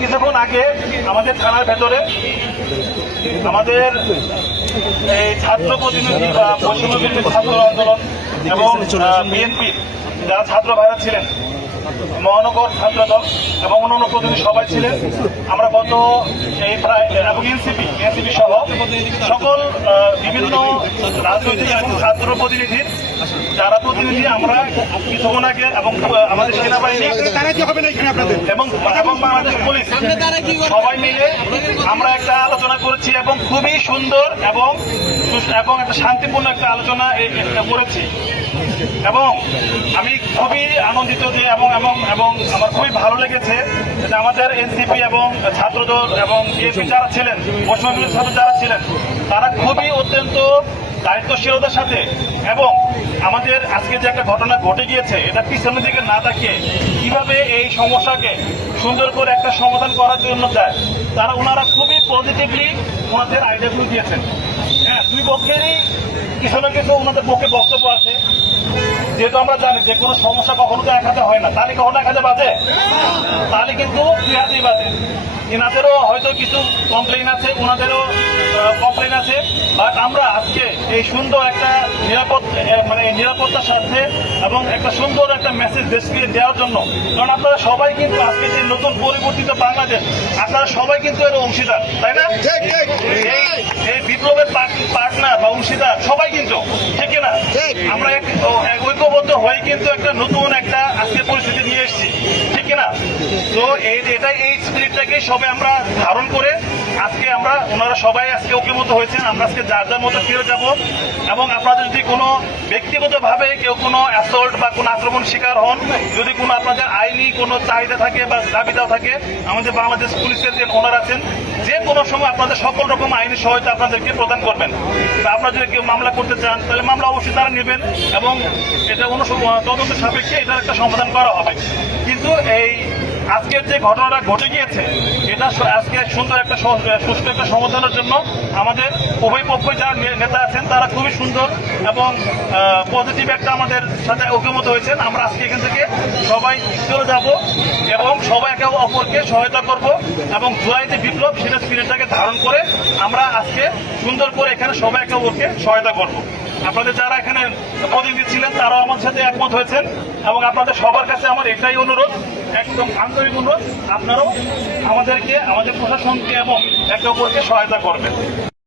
কিছুক্ষণ আগে আমাদের থানার ভেতরে আমাদের এই ছাত্র প্রতিনিধি বা পশ্চিমবঙ্গের ছাত্র আন্দোলন এবং বিএনপির যারা ছাত্র ভাইরা ছিলেন, মহানগর ছাত্র দল এবং অন্যান্য প্রতিনিধি সবাই ছিলেন। আমরা গত এবং এনসিপি এনসিপি সহ সকল বিভিন্ন রাজনৈতিক এবং ছাত্র প্রতিনিধির, যারা প্রতিনিধি, আমরা কিছুক্ষণ আগে এবং আমাদের সেনাবাহিনী এবং এবং বাংলাদেশ পুলিশ সবাই মিলে আমরা একটা আলোচনা করেছি এবং খুবই সুন্দর এবং এবং একটা শান্তিপূর্ণ একটা আলোচনা করেছি। এবং আমি খুবই আনন্দিত যে এবং এবং এবং আমার খুবই ভালো লেগেছে যে আমাদের এনসিপি এবং ছাত্রদল এবং বিএনপি যারা ছিলেন পশ্চিমবঙ্গের ছাত্র যারা ছিলেন, তারা খুবই অত্যন্ত দায়িত্বশীলতার সাথে এবং আমাদের আজকে যে একটা ঘটনা ঘটে গিয়েছে, এটা পিছনের দিকে না তাকিয়ে কীভাবে এই সমস্যাকে সুন্দর করে একটা সমাধান করার জন্য যায় তারা ওনারা খুবই পজিটিভলি ওনাদের আইডিয়াগুলো দিয়েছেন। হ্যাঁ দুই পক্ষেরই কিছু না কিছু ওনাদের পক্ষে বক্তব্য আছে। যেহেতু আমরা জানি যে কোনো সমস্যা কখনো তো এক হাতে হয় না। তাহলে কখনো এক হাতে বাজে? তাহলে কিন্তু দুই হাতেই বাজে। এনাদেরও হয়তো কিছু কমপ্লেন আছে ওনাদেরও কমপ্লেন আছে। বাট আমরা আজকে এই সুন্দর একটা নিরাপদ মানে নিরাপত্তার সাথে এবং একটা সুন্দর একটা মেসেজ দেশকে দেওয়ার জন্য কারণ আপনারা সবাই কিন্তু আজকে যে নতুন পরিবর্তিত বাংলাদেশ আপনারা সবাই কিন্তু এর অংশীদার তাই না? এই- বিপ্লবের পার্টনার বা অংশীদার সবাই কিন্তু ঠিক না। আমরা এক- ও, এক ঐক্যবদ্ধ হয়ে কিন্তু একটা নতুন একটা আজকে পরিস্থিতি নিয়ে এসেছি। ঠিক না তো এই এটা এই স্পিরিটটাকে সবাই আমরা ধারণ করে আজকে আমরা, ওনারা সবাই আজকে ঐক্যবদ্ধ হয়েছেন, আমরা আজকে যার যার মতো ফিরে যাব এবং আপনাদের যদি কোনো ব্যক্তিগতভাবে কেউ কোনো অ্যাসল্ট বা কোনো আক্রমণ শিকার হন, যদি কোনো আপনাদের আইনি কোনো চাহিদা থাকে বা দাবিদাও থাকে, আমাদের বাংলাদেশ পুলিশের যে ওনার আছেন যে কোনো সময় আপনাদের সকল রকম আইনি সহায়তা আপনাদেরকে প্রদান করবেন। আপনারা যদি কেউ মামলা করতে চান, তাহলে মামলা অবশ্যই তারা নেবেন এবং এটা কোনো তদন্ত সাপেক্ষে এটার একটা সমাধান করা হবে। কিন্তু এই আজকের যে ঘটনাটা ঘটে গিয়েছে, এটা আজকে সুন্দর একটা স- সুষ্ঠু একটা সমাধানের জন্য আমাদের উভয় পক্ষই যারা নেতা আছেন, তারা খুবই সুন্দর এবং পজিটিভ একটা আমাদের সাথে ঐক্যমত হয়েছেন। আমরা আজকে এখান থেকে সবাই চলে যাব। এবং সবাই একে অপরকে সহায়তা করব এবং জুলাই যে বিপ্লব, সেটা স্পিরিটটাকে ধারণ করে আমরা আজকে সুন্দর করে এখানে সবাই একে অপরকে সহায়তা করব। আপনাদের যারা এখানে প্রতিনিধি ছিলেন, তারাও আমার সাথে একমত হয়েছেন এবং আপনাদের সবার কাছে আমার এটাই অনুরোধ, একদম আন্তরিক অনুরোধ, আপনারাও আমাদেরকে, আমাদের প্রশাসনকে এবং একে অপরকে সহায়তা করবেন।